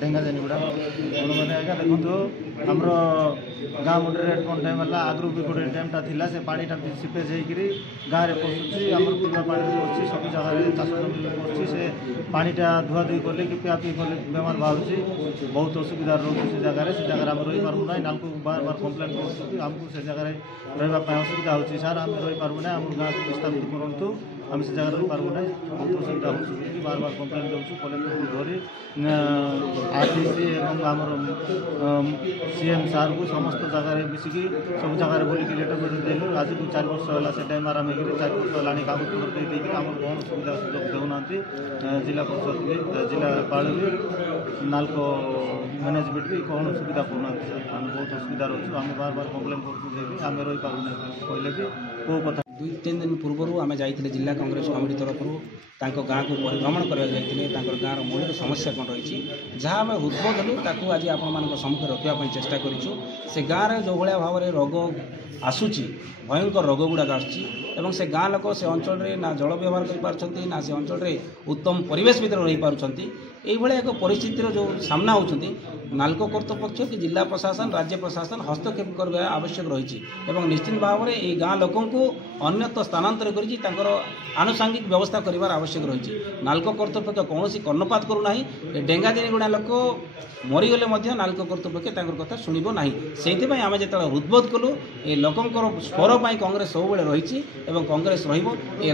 ढेंगा जानीगुड़ा मैंने आज्ञा देखो आमर गाँ मुंडे कौन टाइम है आगु भी गोटे डैमटा था से पाटा सीपेज होकर गाँव में पशुची आम पीवा पानी पशुची सब जगह चाष जमी पशुची से पाटा धुआ धुई कले कि पिया पी कले बेमार बाहर बहुत असुविधा रोचे से जगह आम रही पार्बू ना नाल को बार बार कम्प्लेन करमको से जगह रही असुविधा होती सार आम रही पार्बू ना आम गाँव को विस्तारित करूँ आम से जगह रही पार्बू ना बहुत असुविधा हो बार बार कम्प्लेन दूँ कलेक्टर को धरी आरटीसी और आमर सीएम सार को समस्त जगह मिसिकी सब जगह बोलिक लेटर फेटर देलु आज को 4 वर्ष है से टाइम आराम हो 4 वर्ष है कागज पत्र देकर आम कौन सुविधा सुजोग देना जिला परिषद भी जिलापाल भी नाल्को मैनेजमेंट भी कौन सुविधा पाना आम बहुत असुविधा रोचु आम बार बार कम्प्लेन करें आम रही पार्बू कहले भी कौ कथा 2-3 दिन पूर्व आम जाइए जिला कांग्रेस कमिटी तरफ गाँव को परिभ्रमण करने गाँव मौलिक समस्या कौन रही जहाँ आम उद्बोध लु ताकू आज आपण सम्मुखें रखापी चेष्टा करूँ से गाँव में जो भाया भाव में रोग आसूची भयंकर रोग गुड़ाक आसुच्ची से गाँ लोक से अंचल ना जल व्यवहार कर ना से अंचल उत्तम परिवेश भितर रही पार्टी यही एक परिस्थितिर जो सामना होती नाल्को कर्तृपक्ष कि जिला प्रशासन राज्य प्रशासन हस्तक्षेप करवा आवश्यक रही निश्चित भाव में ये गाँ लोक अन्यत्र स्थानांतर कर आनुषंगिक व्यवस्था करार आवश्यक रही नाल्को कर्तृपक्ष कौन कर्णपात करूना डेंगा दिनीगुड़ा लोक मरीगले नाल्को कर्तृपक्ष कथा शुणव ना से आम जो उद्बोध कलु ये लोकंर स्वर पर कांग्रेस सब रही कांग्रेस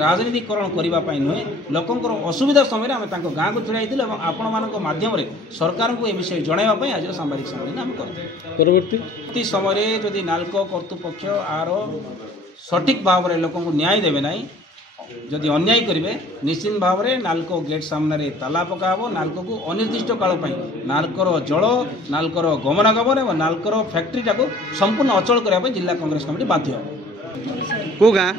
राजनीतिकरण करने नुहे लोकंर असुविधा समय आम गाँव को छड़ाई आपण माध्यम सरकार को यह विषय जनवाई आज सांबादिक सम्मेलन आम करवर्ती समय जदि नाल्को कर्तृपक्ष आर सठिक भाव में लोक न्याय देवे ना जदि अन्याय करेंगे निश्चित भाव में नाल्को गेट सामने ताला पकाब नाल्को को अनिर्दिष्ट काल नाल्कोर जल नाल्कोर गमनागमन और नाल्कोर फैक्ट्री टाक संपूर्ण अचल करने जिला कांग्रेस कमिटी बाध्य को गाँ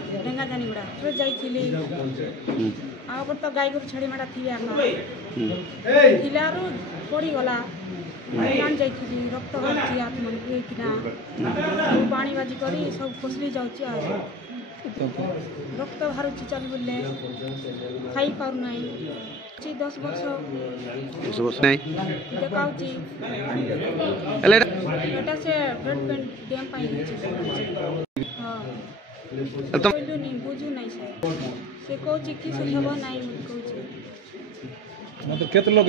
तो गाई गोरु छेड़ी माड़ा थी पड़गला जाइए रक्त बाहर हाथ मन पानी बाजी कर सब खोसली जाऊँ रक्त बाहर चल बुले खाई पार ना 10 वर्ष देखा से ब्लड बैंक डैम बुझू ना से कौच कि सब ना कौच मतलब केत लोग